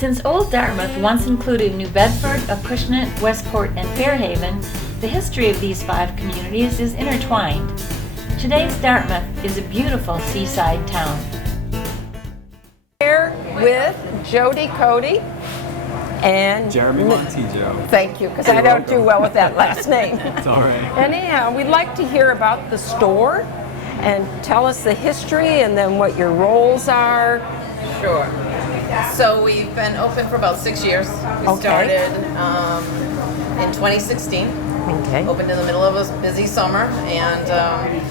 Since Old Dartmouth once included New Bedford, Acushnet, Westport, and Fairhaven, the history of these 5 communities is intertwined. Today's Dartmouth is a beautiful seaside town. Here with Jody Cody and Jeremy Montijo. Thank you, because I don't do well with that last name. It's all right. Anyhow, we'd like to hear about the store and tell us the history and then what your roles are. Sure. So we've been open for about 6 years. We started in 2016. Okay. Opened in the middle of a busy summer, and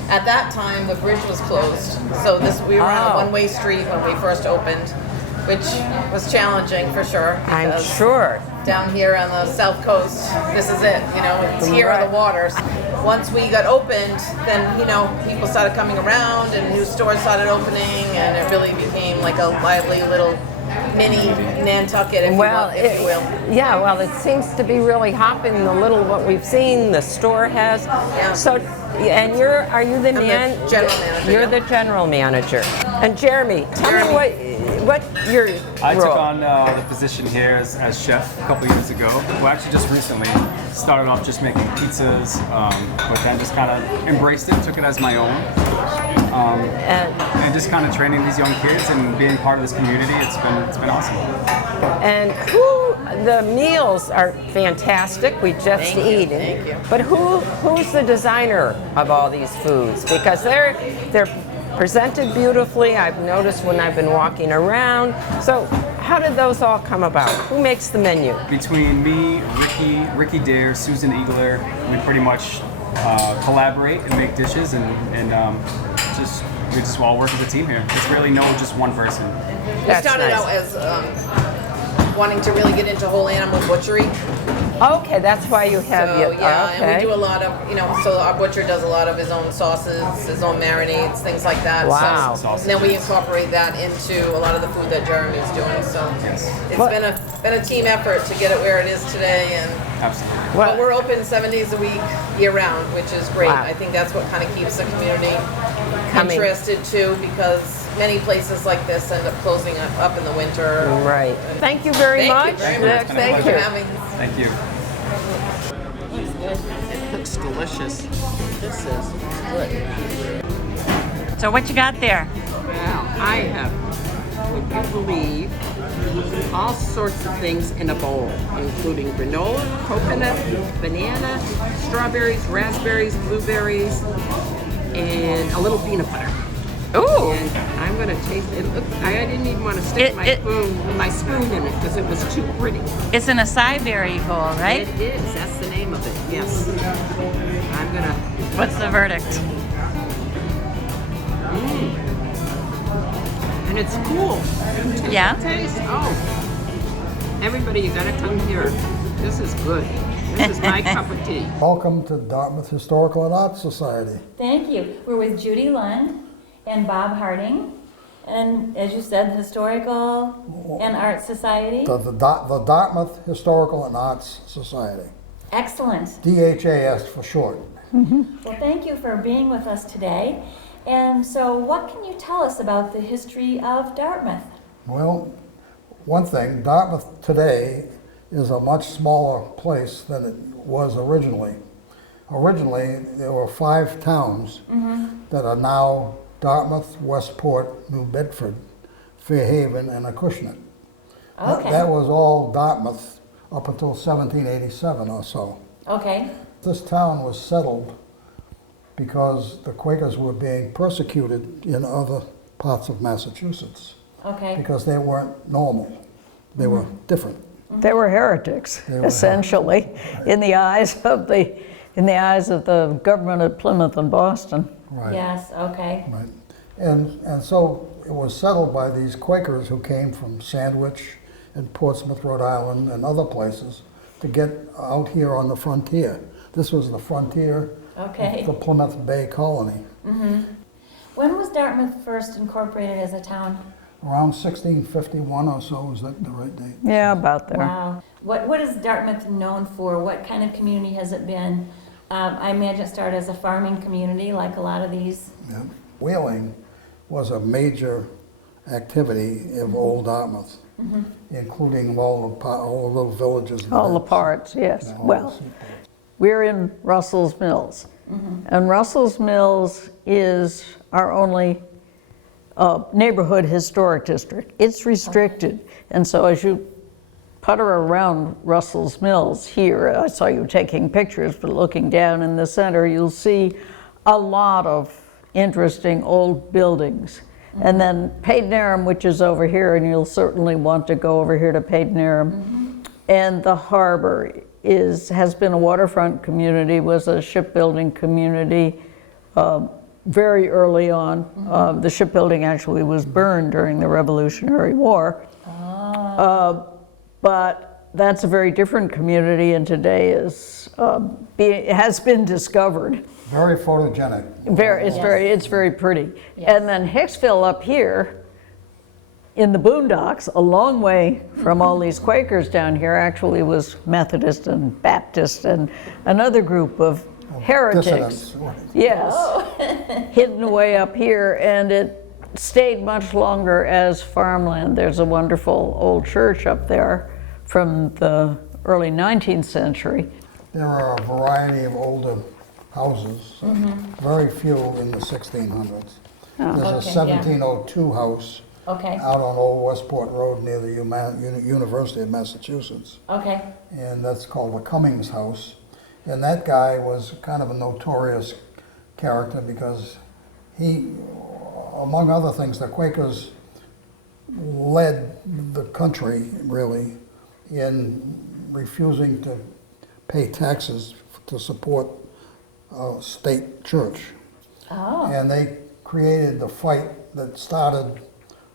at that time the bridge was closed. So we were on a one-way street when we first opened, which was challenging for sure. I'm sure. Down here on the south coast, this is it. It's here are the waters. Once we got opened, then people started coming around, and new stores started opening, and it really became like a lively little mini Nantucket, if you will. Yeah, well, it seems to be really hopping. The little what we've seen, the store has. Yeah. So, and are you the general manager? You're the general manager. And Jeremy, tell me what your I role. took on the position here as chef a couple years ago. Well, actually, just recently. Started off just making pizzas, but then just kind of embraced it, took it as my own. And just kind of training these young kids and being part of this community, it's been awesome. And the meals are fantastic. We just eat. Thank you. But who's the designer of all these foods? Because they're presented beautifully. I've noticed when I've been walking around. So how did those all come about? Who makes the menu? Between me, Ricky Dare, Susan Eagler, we pretty much collaborate and make dishes, and we just all work as a team here. It's really just one person. We started out as wanting to really get into whole animal butchery. Okay, that's why you have and we do a lot of, so our butcher does a lot of his own sauces, his own marinades, things like that. Wow. So, and then we incorporate that into a lot of the food that Jeremy's doing. So it's been a team effort to get it where it is today. And Absolutely. but we're open 7 days a week, year round, which is great. Wow. I think that's what kind of keeps the community Coming. interested too, because many places like this end up closing up in the winter. Right. Thank you very much. Thank you very much. Thank you. for having us. Thank you. It looks delicious. This is good. So what you got there? Wow, I have, would you believe, all sorts of things in a bowl, including granola, coconut, banana, strawberries, raspberries, blueberries, and a little peanut butter. Ooh. And I'm going to taste it. Look, I didn't even want to stick my spoon in it because it was too pretty. It's an acai berry bowl, right? It is. That's the name of it. Yes. I'm going to... What's the verdict? And it's cool. Yeah? Taste. Oh. Everybody, you got to come here. This is good. This is my cup of tea. Welcome to Dartmouth Historical and Arts Society. Thank you. We're with Judy Lund and Bob Harding, and as you said, Historical and Art Society. The Dartmouth Historical and Arts Society. Excellent. DHAS for short. Well, thank you for being with us today. And so what can you tell us about the history of Dartmouth? Well, one thing, Dartmouth today is a much smaller place than it was originally. Originally, there were 5 towns that are now Dartmouth, Westport, New Bedford, Fairhaven, and Acushnet. Okay. That was all Dartmouth up until 1787 or so. Okay. This town was settled because the Quakers were being persecuted in other parts of Massachusetts Okay. because they weren't normal. They were different. They were heretics, They were essentially, in the eyes of the government of Plymouth and Boston. Right. Yes, okay. Right. And so it was settled by these Quakers who came from Sandwich and Portsmouth, Rhode Island, and other places to get out here on the frontier. This was the frontier Okay. of the Plymouth Bay Colony. When was Dartmouth first incorporated as a town? Around 1651 or so, is that the right date? Yeah, about there. Wow. What is Dartmouth known for? What kind of community has it been? I imagine it started as a farming community like a lot of these. Yeah. Whaling was a major activity of old Dartmouth, including all the little villages. And All the bits. parts, yes. Yeah, all Well, the- we're in Russell's Mills. And Russell's Mills is our only neighborhood historic district. It's restricted. And so as you putter around Russell's Mills here, I saw you taking pictures, but looking down in the center, you'll see a lot of interesting old buildings. And then Padenham, which is over here, and you'll certainly want to go over here to Padenham. And the harbor has been a waterfront community, was a shipbuilding community very early on. The shipbuilding actually was burned during the Revolutionary War. But that's a very different community, and today has been discovered. Very photogenic. It's very pretty. And then Hicksville up here in the boondocks, a long way from all these Quakers down here, actually was Methodist and Baptist and another group of heretics. Dissidents. Yes, hidden away up here, and it stayed much longer as farmland. There's a wonderful old church up there from the early 19th century. There are a variety of older houses, very few in the 1600s. There's a Okay, yeah. 1702 house Okay, out on Old Westport Road near the University of Massachusetts, okay, and that's called the Cummings House. And that guy was kind of a notorious character because he, among other things, the Quakers led the country, really, in refusing to pay taxes to support a state church. oh, And they created the fight that started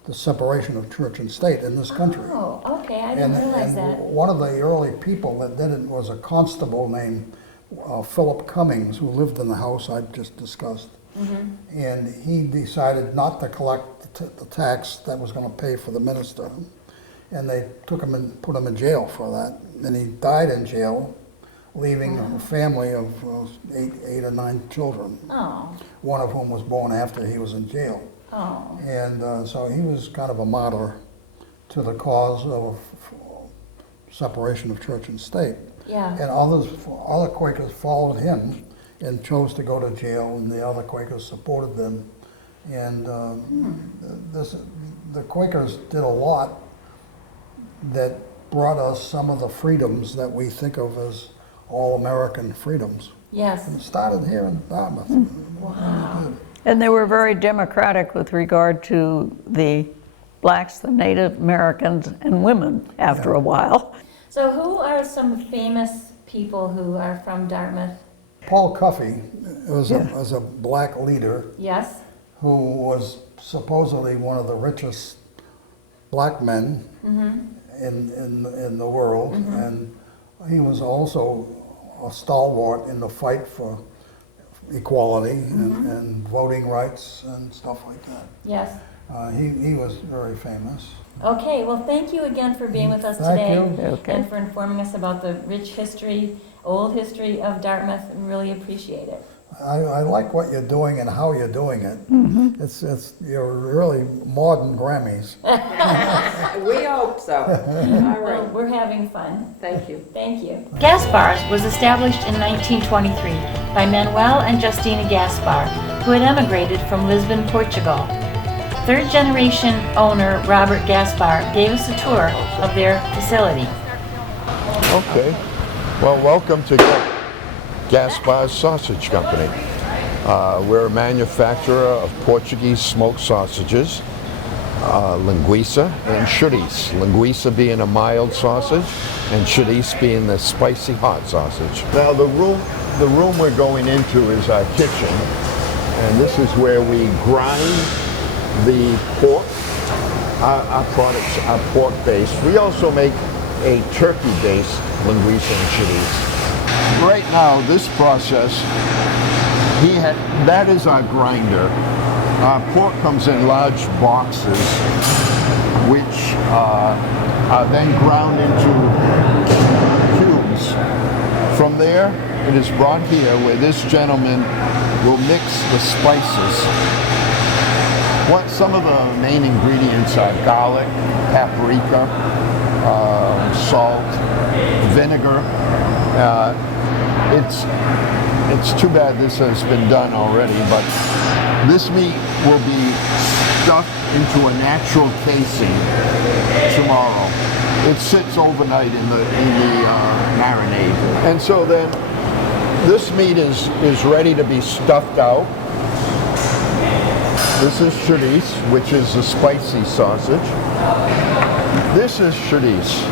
the separation of church and state in this country. oh, okay, I didn't realize that. One of the early people that did it was a constable named Philip Cummings, who lived in the house I just discussed. And he decided not to collect the tax that was going to pay for the minister. And they took him and put him in jail for that. And he died in jail, leaving a family of eight or nine children, Oh, one of whom was born after he was in jail. oh, And so he was kind of a martyr to the cause of separation of church and state. yeah, And other Quakers followed him and chose to go to jail, and the other Quakers supported them. And the Quakers did a lot that brought us some of the freedoms that we think of as all-American freedoms. yes, And it started here in Dartmouth. wow. And they were very democratic with regard to the blacks, the Native Americans, and women after a while. So who are some famous people who are from Dartmouth? Paul Cuffey was a black leader Yes, who was supposedly one of the richest black men in the world, and he was also a stalwart in the fight for equality and voting rights and stuff like that. yes. He was very famous. Okay, well, thank you again for being with us Thank today. you. Okay. And for informing us about the rich history, old history of Dartmouth. Really appreciate it. I like what you're doing and how you're doing it. You're really modern Grannies. We hope so. All Well, right. we're having fun. Thank you. Thank you. Gaspars was established in 1923 by Manuel and Justina Gaspar, who had emigrated from Lisbon, Portugal. Third generation owner Robert Gaspar gave us a tour of their facility. Okay. Well, welcome to Gaspar's Sausage Company. We're a manufacturer of Portuguese smoked sausages, linguiça and chorizo. Linguiça being a mild sausage, and chorizo being the spicy hot sausage. Now the room we're going into is our kitchen, and this is where we grind the pork. Our products are pork-based. We also make a turkey-based linguiça and chorizo. Right now, this process, that is our grinder. Our pork comes in large boxes, which are then ground into cubes. From there, it is brought here where this gentleman will mix the spices Some of the main ingredients are garlic, paprika, salt, vinegar. It's too bad this has been done already, but this meat will be stuffed into a natural casing tomorrow. It sits overnight in the marinade, and so then this meat is ready to be stuffed out. This is chorizo, which is the spicy sausage. This is chorizo.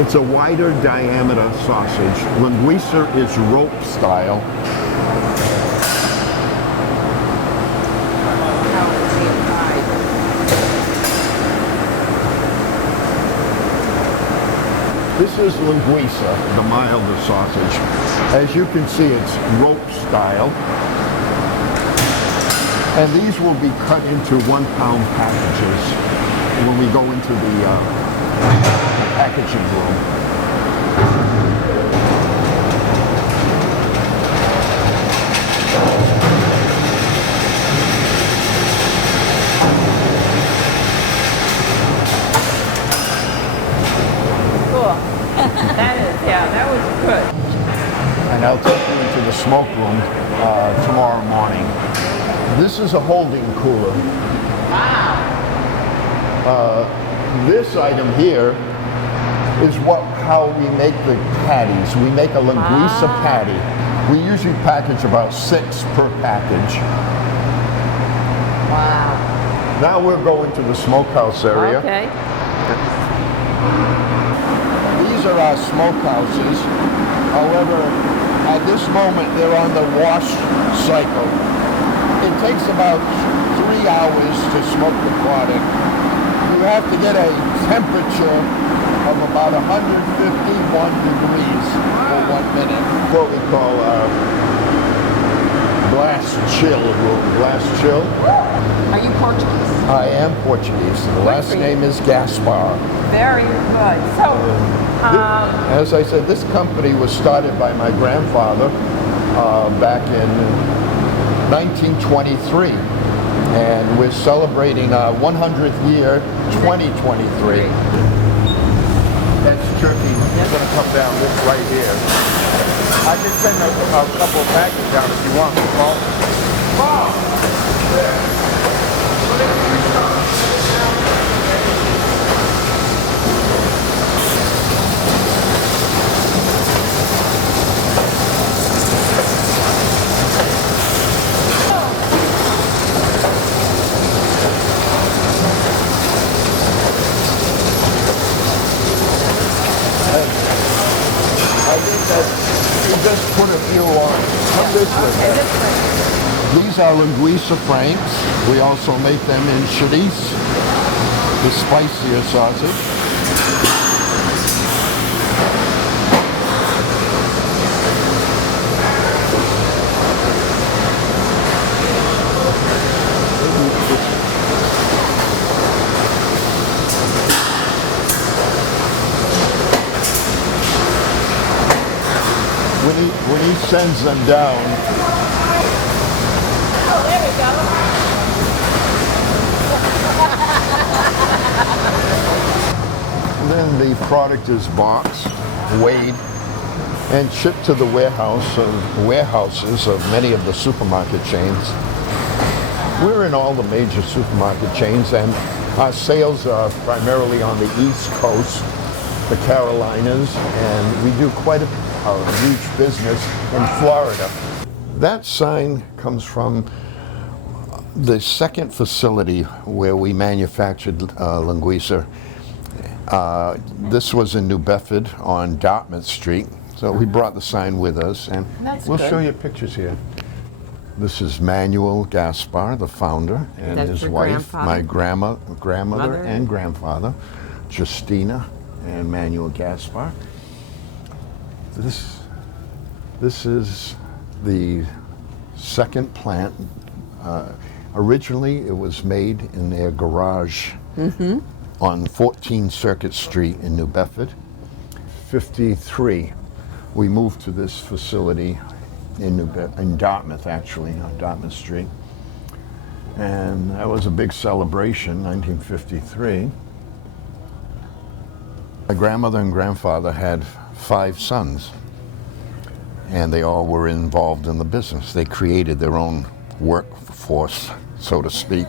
It's a wider diameter sausage. Linguiça is rope style. This is linguiça, the milder sausage. As you can see, it's rope style. And these will be cut into 1 pound packages when we go into the packaging room. Cool. That was good. And I'll take you into the smoke room tomorrow morning. This is a holding cooler. Wow. This item here is how we make the patties. We make a linguiça patty. We usually package about 6 per package. Wow. Now we're going to the smokehouse area. Okay. These are our smokehouses. However, at this moment they're on the wash cycle. It takes about 3 hours to smoke the product. You have to get a temperature of about 151 degrees for 1 minute. What we call our blast chill room. Blast chill. Are you Portuguese? I am Portuguese. The last name is Gaspar. Very good. So, As I said, this company was started by my grandfather back in 1923, and we're celebrating our 100th year 2023. That's turkey. It's going to come down this right here. I can send a couple of packages down if you want. I think that you just put a few on. Come this way. These are linguiça franks. We also make them in chorizo, the spicier sausage. When he sends them down. oh, there we go. Then the product is boxed, weighed, and shipped to the warehouses of many of the supermarket chains. We're in all the major supermarket chains, and our sales are primarily on the East Coast, the Carolinas, and we do quite a huge business in Florida. That sign comes from the second facility where we manufactured linguiça. This was in New Bedford on Dartmouth Street, so we brought the sign with us, and we'll show you pictures here. This is Manuel Gaspar, the founder, and his wife, my grandmother and grandfather, Justina and Manuel Gaspar. This is the second plant. Originally, it was made in their garage on 14 Circuit Street in New Bedford. 53, we moved to this facility in Dartmouth, actually, on Dartmouth Street. And that was a big celebration, 1953. My grandmother and grandfather had 5 sons, and they all were involved in the business. They created their own workforce, so to speak.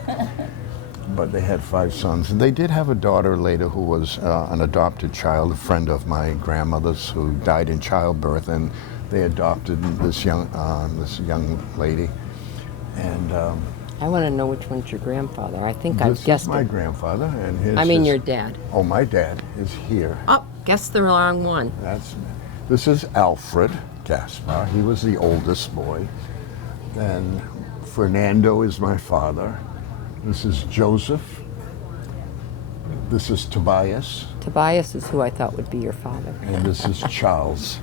But they had 5 sons. And they did have a daughter later who was an adopted child, a friend of my grandmother's who died in childbirth, and they adopted this young lady. And I want to know which one's your grandfather. I think I've guessed this is my it. grandfather, and his. I mean, your dad. Oh, my dad is here. Oh, guessed the wrong one. This is Alfred Gaspar. He was the oldest boy. Then Fernando is my father. This is Joseph. This is Tobias. Tobias is who I thought would be your father. And this is Charles.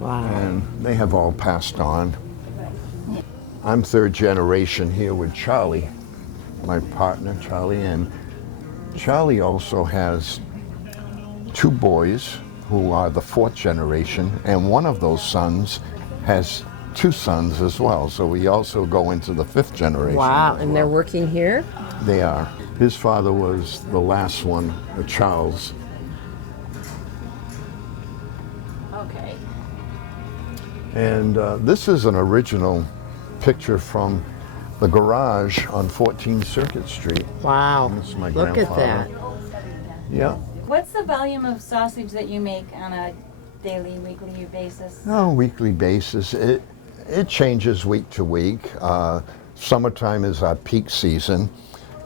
Wow. And they have all passed on. I'm 3rd generation here with Charlie, my partner, Charlie. And Charlie also has 2 boys who are the 4th generation, and one of those sons has 2 sons as well. So we also go into the 5th generation. Wow, and they're working here? They are. His father was the last one, Charles. Okay. And this is an original picture from the garage on 14 Circuit Street. Wow. This is my Look grandfather. at that. Yeah. What's the volume of sausage that you make on a daily, weekly basis? On a weekly basis. It changes week to week. Summertime is our peak season,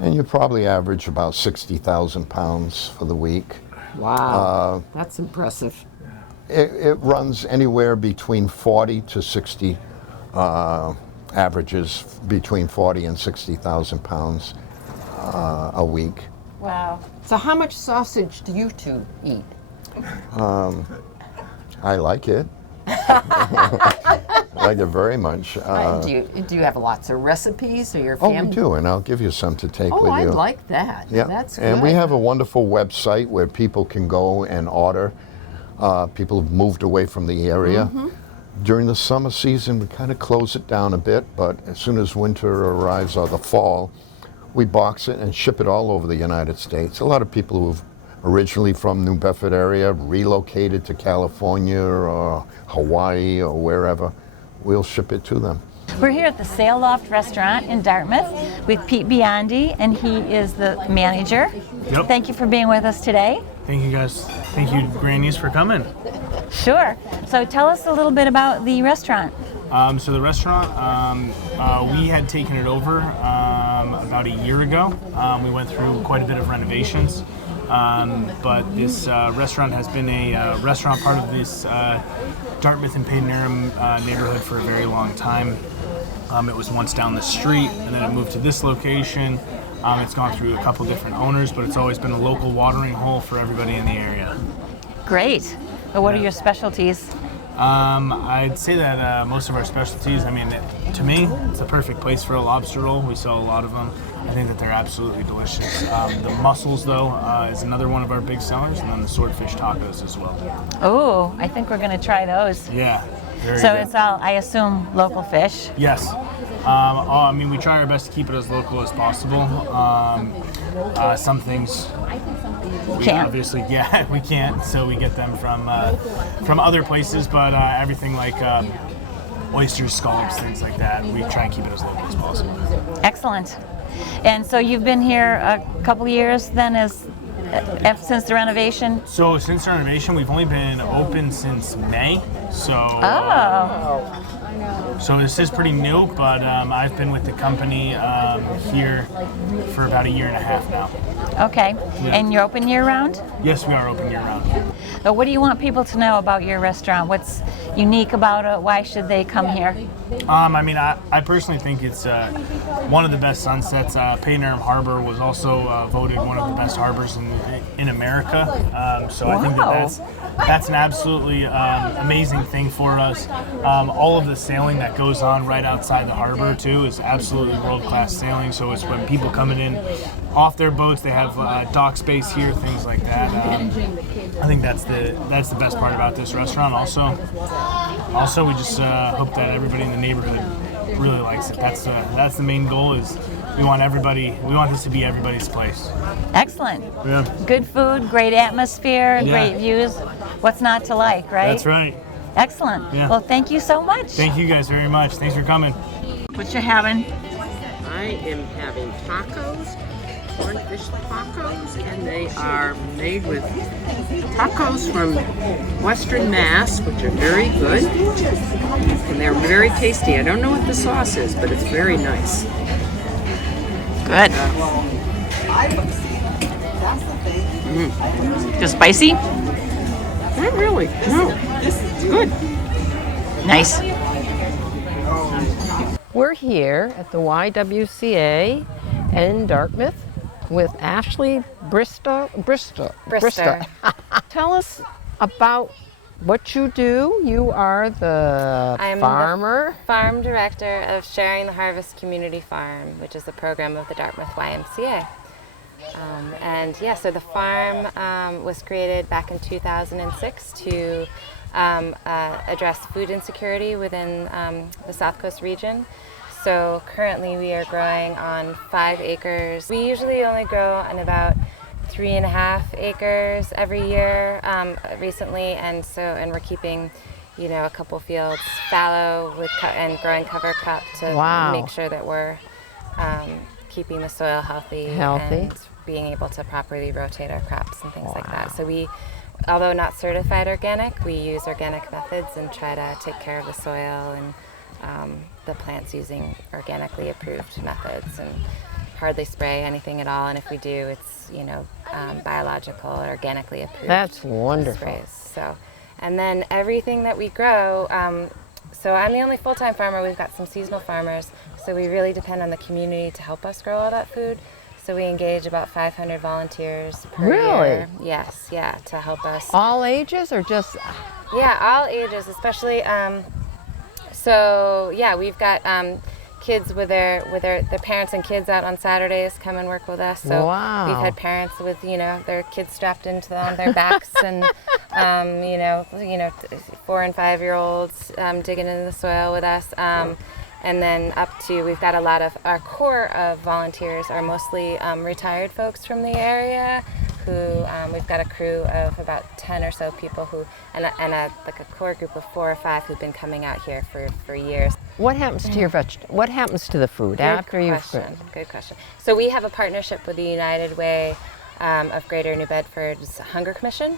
and you probably average about 60,000 pounds for the week. Wow. That's impressive. It runs anywhere between 40 to 60, averages between 40 and 60,000 pounds a week. Wow. So how much sausage do you 2 eat? I like it. I like it very much. Do you have lots of recipes, or your Oh, family? we do, and I'll give you some to take Oh, with I you. like that. Yeah, That's good. and we have a wonderful website where people can go and order. People have moved away from the area. Mm-hmm. During the summer season, we kind of close it down a bit, but as soon as winter arrives or the fall, we box it and ship it all over the United States. A lot of people who've originally from New Bedford area, relocated to California or Hawaii or wherever, we'll ship it to them. We're here at the Sobiloff restaurant in Dartmouth with Pete Biondi, and he is the manager. Yep. Thank you for being with us today. Thank you guys. Thank you, Grannies, for coming. Sure. So tell us a little bit about the restaurant. So the restaurant, we had taken it over about a year ago. We went through quite a bit of renovations. But this restaurant has been a restaurant part of this Dartmouth and Payden-Aram neighborhood for a very long time. It was once down the street, and then it moved to this location. It's gone through a couple different owners, but it's always been a local watering hole for everybody in the area. Great. But what are your specialties? I'd say that most of our specialties, I mean, to me, it's the perfect place for a lobster roll. We sell a lot of them. I think that they're absolutely delicious. The mussels, though, is another one of our big sellers, and then the swordfish tacos as well. Oh, I think we're going to try those. Yeah, very So good. it's all, I assume, local fish. Yes. I mean, we try our best to keep it as local as possible. Some things we Can't. obviously, yeah, we can't, so we get them from other places, but everything like oysters, scallops, things like that, we try and keep it as local as possible. Excellent. And so you've been here a couple years then since the renovation? So since the renovation, we've only been open since May, so so this is pretty new, but I've been with the company here for about a year and a half now. Okay. Yeah. And you're open year-round? Yes, we are open year-round. What do you want people to know about your restaurant? What's unique about it? Why should they come here? I mean, I personally think it's one of the best sunsets. Payden-Aram Harbor was also voted one of the best harbors in America. So I think that's an absolutely amazing thing for us. All of the sailing that goes on right outside the harbor too is absolutely world-class sailing. So it's when people coming in off their boats, they have dock space here, things like that. I think that's the best part about this restaurant. Also, we just hope that everybody in the neighborhood really likes it. That's the main goal. Is we want this to be everybody's place. Excellent. Yeah. Good food, great atmosphere, Yeah. great views. What's not to like, right? That's right. Excellent. Yeah. Well, thank you so much. Thank you guys very much. Thanks for coming. What you having? I am having tacos, cornfish tacos, and they are made with tacos from Western Mass, which are very good, and they're very tasty. I don't know what the sauce is, but it's very nice. Good. Just spicy? Not really. No. It's good. Nice. We're here at the YWCA in Dartmouth with Ashley Bristow. Tell us about what you do. You are the I'm farmer. the farm director of Sharing the Harvest Community Farm, which is a program of the Dartmouth YMCA. So the farm was created back in 2006 to address food insecurity within the South Coast region. So currently we are growing on 5 acres. We usually only grow on about 3.5 acres every year recently, and we're keeping, a couple fields fallow and growing cover crop to make sure that we're keeping the soil healthy and being able to properly rotate our crops and things like that. So we, although not certified organic, we use organic methods and try to take care of the soil and the plants using organically approved methods, and hardly spray anything at all. And if we do, it's biological or organically approved. That's wonderful. Sprays. So, and then everything that we grow. So I'm the only full-time farmer. We've got some seasonal farmers, so we really depend on the community to help us grow all that food. So we engage about 500 volunteers per year. Yes, yeah, to help us. All ages or just? Yeah, all ages, especially. We've got kids with their parents and kids out on Saturdays come and work with us. So we've had parents with their kids strapped into on their backs and 4 and 5 year olds digging into the soil with us. And then up to, we've got a lot of, our core of volunteers are mostly retired folks from the area who, we've got a crew of about 10 or so people who, and a core group of 4 or 5 who've been coming out here for years. What happens to your what happens to the food after you've? Good question. So we have a partnership with the United Way of Greater New Bedford's Hunger Commission.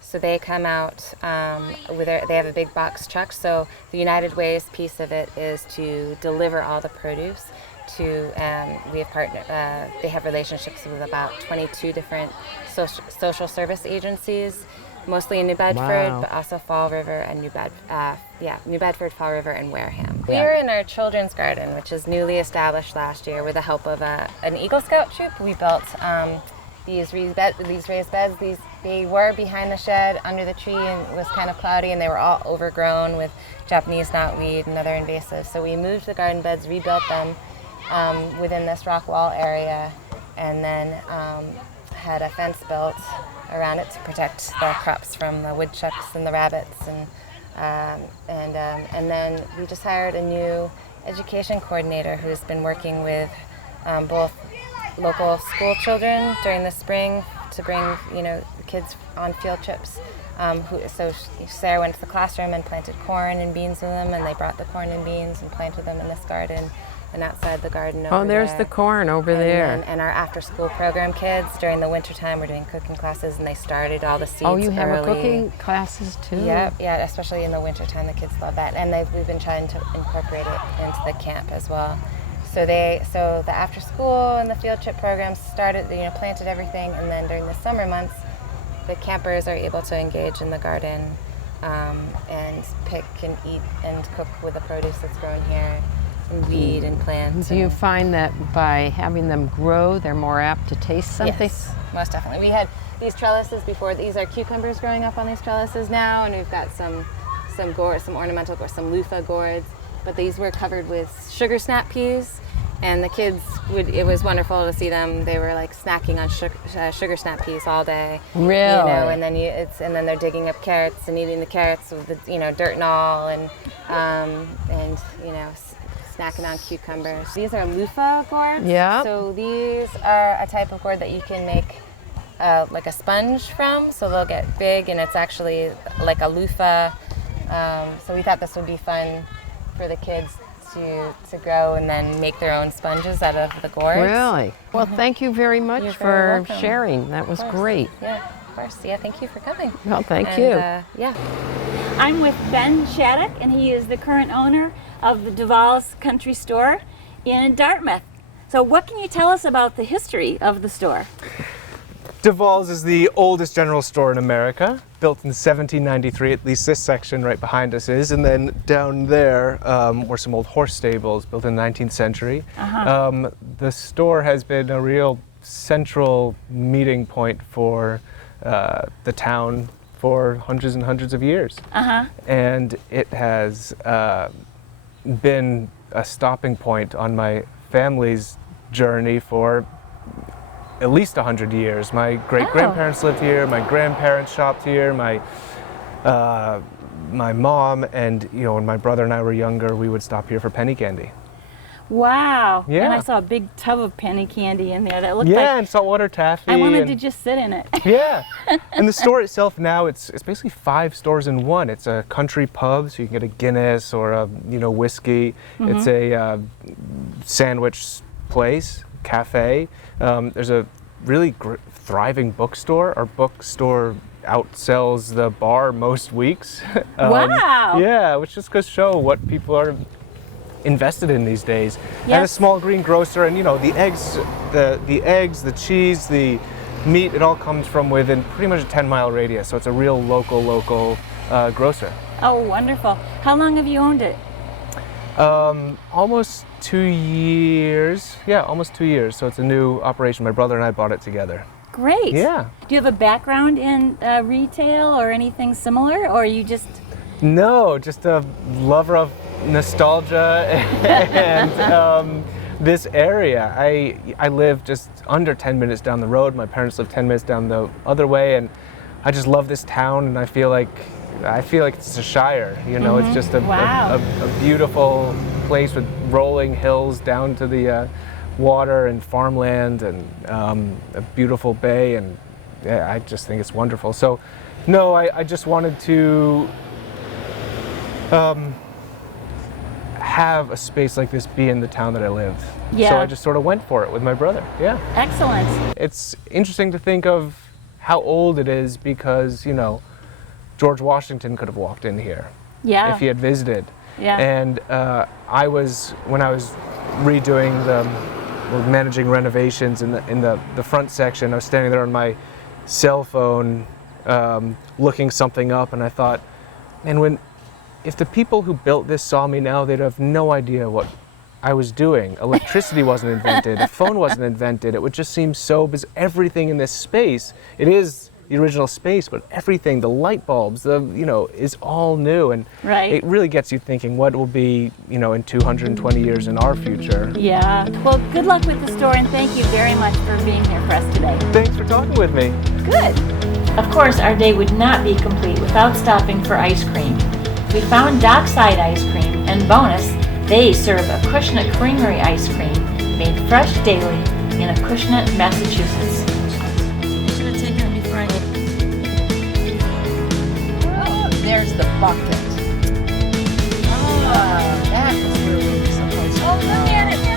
So they come out they have a big box truck. So the United Way's piece of it is to deliver all the produce to, they have relationships with about 22 different social service agencies, mostly in New Bedford, but also Fall River and New Bedford, Fall River, and Wareham. We are in our children's garden, which is newly established last year with the help of an Eagle Scout troop. We built these raised beds. They were behind the shed under the tree, and it was kind of cloudy, and they were all overgrown with Japanese knotweed and other invasives. So we moved the garden beds, rebuilt them within this rock wall area, and then had a fence built around it to protect the crops from the woodchucks and the rabbits, and then we just hired a new education coordinator who's been working with both local school children during the spring to bring the kids on field trips. So Sarah went to the classroom and planted corn and beans with them, and they brought the corn and beans and planted them in this garden and outside the garden over there's there. the corn over there. And our after-school program kids, during the wintertime, we're doing cooking classes, and they started all the seeds you have early. cooking classes too? Yeah, especially in the wintertime, the kids love that. And we've been trying to incorporate it into the camp as well. So the after-school and the field trip programs started, planted everything, and then during the summer months, the campers are able to engage in the garden and pick and eat and cook with the produce that's grown here, and weed and plant. Do you find that by having them grow, they're more apt to taste something? Yes, most definitely. We had these trellises before. These are cucumbers growing up on these trellises now, and we've got some gourds, some ornamental gourds, some loofah gourds. But these were covered with sugar snap peas, and the kids it was wonderful to see them. They were like snacking on sugar snap peas all day. Really? And then they're digging up carrots and eating the carrots with the dirt and all, and snacking on cucumbers. These are loofah gourds. Yeah. So these are a type of gourd that you can make like a sponge from. So they'll get big, and it's actually like a loofah. So we thought this would be fun for the kids to grow and then make their own sponges out of the gourds. Really? Well, thank you very much You're for very welcome. sharing. That was great. Yeah, of course. Yeah, thank you for coming. Well, thank And, you. Yeah. I'm with Ben Shattuck, and he is the current owner of the Duval's Country Store in Dartmouth. So what can you tell us about the history of the store? Duval's is the oldest general store in America, built in 1793, at least this section right behind us is, and then down there were some old horse stables built in the 19th century. The store has been a real central meeting point for the town for hundreds and hundreds of years. And it has been a stopping point on my family's journey for at least 100 years. My great-grandparents lived here, my grandparents shopped here, my mom, and when my brother and I were younger, we would stop here for penny candy. Wow. Yeah. And I saw a big tub of penny candy in there that looked like And saltwater taffy. I wanted and, to just sit in it. Yeah. And the store itself now, it's basically 5 stores in one. It's a country pub, so you can get a Guinness or a whiskey. It's a sandwich place, cafe. There's a really thriving bookstore. Our bookstore outsells the bar most weeks. Wow. Yeah, which just goes to show what people are invested in these days. And a Yes. small green grocer, and the eggs, the cheese, the meat, it all comes from within pretty much a 10-mile radius. So it's a real local grocer. Oh, wonderful. How long have you owned it? Almost 2 years. Yeah, almost 2 years. So it's a new operation. My brother and I bought it together. Great. Yeah. Do you have a background in retail or anything similar, or are you just... No, just a lover of nostalgia and this area. I live just under 10 minutes down the road. My parents live 10 minutes down the other way, and I just love this town, and I feel like it's a shire. It's just Wow. a beautiful place with rolling hills down to the water and farmland, and a beautiful bay, and yeah, I just think it's wonderful. So no, I just wanted to have a space like this be in the town that I live. Yeah. So I just sort of went for it with my brother. Yeah. Excellent. It's interesting to think of how old it is because, George Washington could have walked in here Yeah. if he had visited. Yeah. And when I was redoing managing renovations in the front section, I was standing there on my cell phone looking something up, and I thought, man, if the people who built this saw me now, they'd have no idea what I was doing. Electricity wasn't invented, a phone wasn't invented. It would just seem so bizarre. Everything in this space, it is the original space, but everything, the light bulbs, is all new. And Right. it really gets you thinking what will be, in 220 years in our future. Yeah. Well, good luck with the store, and thank you very much for being here for us today. Thanks for talking with me. Good. Of course, our day would not be complete without stopping for ice cream. We found Dockside Ice Cream, and bonus, they serve a Acushnet Creamery ice cream made fresh daily in Acushnet, Massachusetts. I should have taken it before I did. Oh, there's the bucket. Oh, that was where we were supposed to go. Oh, look at it.